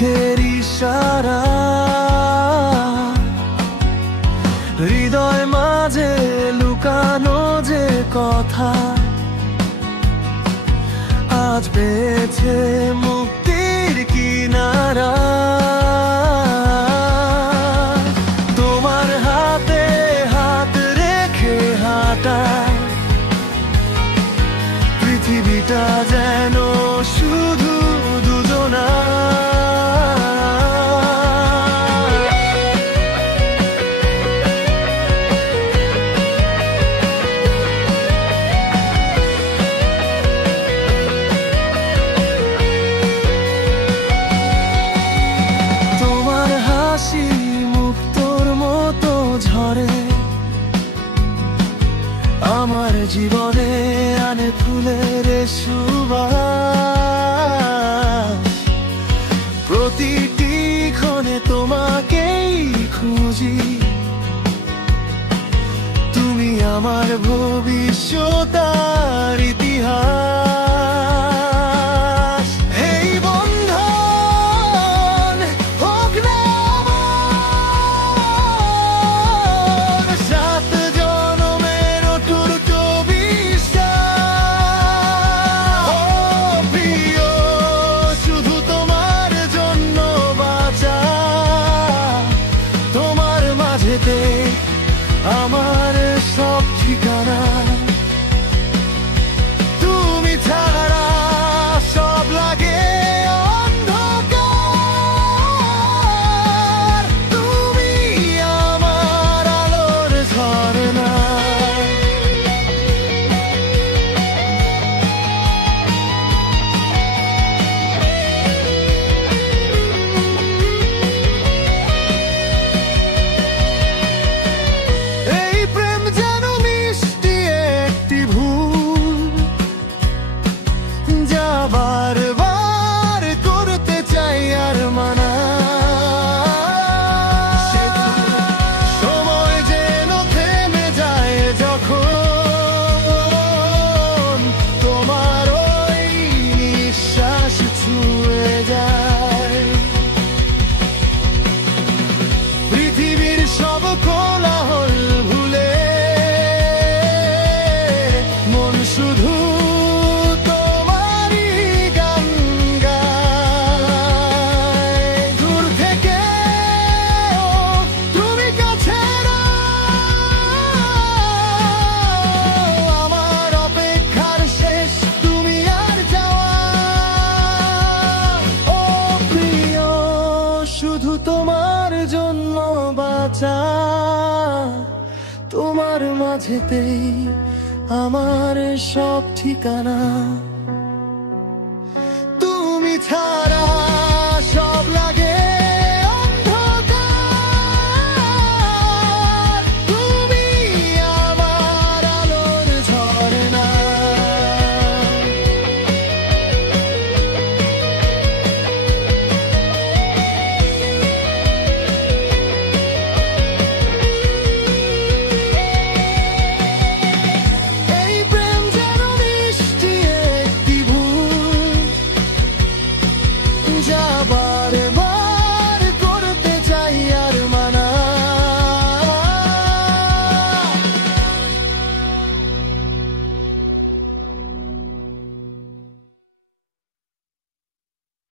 মুখের ইশারা, হৃদয় মাঝে লুকানো যে কথা, আজ পেয়েছে মুক্তির কিনারা। তোমার হাতে হাত রেখে হাঁটা, পৃথিবীটা যেন শুধু দুজনা। তোমার হাসি মুক্তোর মতো ঝরে, আমার জীবনে আনে ফুলের সুবাস। প্রতিটি ক্ষণে তোমাকেই খুঁজি, তুমি আমার ভবিষ্যৎ আর ইতিহাস। এই বন্ধন হোক না আমার, 7 জনমের অটুট বিশ্বাস। ও প্রিয়, শুধু তোমার জন্য বাঁচা, তোমার মাঝেতে আমার সব ঠিকানা। তুমি ছাড়া সব লাগে অন্ধকার, তুমি আমার আলোর ঝরনা। এই প্রেম যেন মিষ্টি একটি ভুল, যা বারবার করতে চাই আর মানা। সময় যেন থেমে যায় যখন তোমার ওই নিঃশ্বাস ছুঁয়ে যায়। পৃথিবীর সব কোলাহল ভুলে মন শুধু তোমারই গান গায়। দূর থেকে তুমি কাছে আমার অপেক্ষার শেষ তুমি আর যাওয়া। ও প্রিয়, শুধু তোমার জন্য বাঁচা, তোমার মাঝেতেই আমার সব ঠিকানা।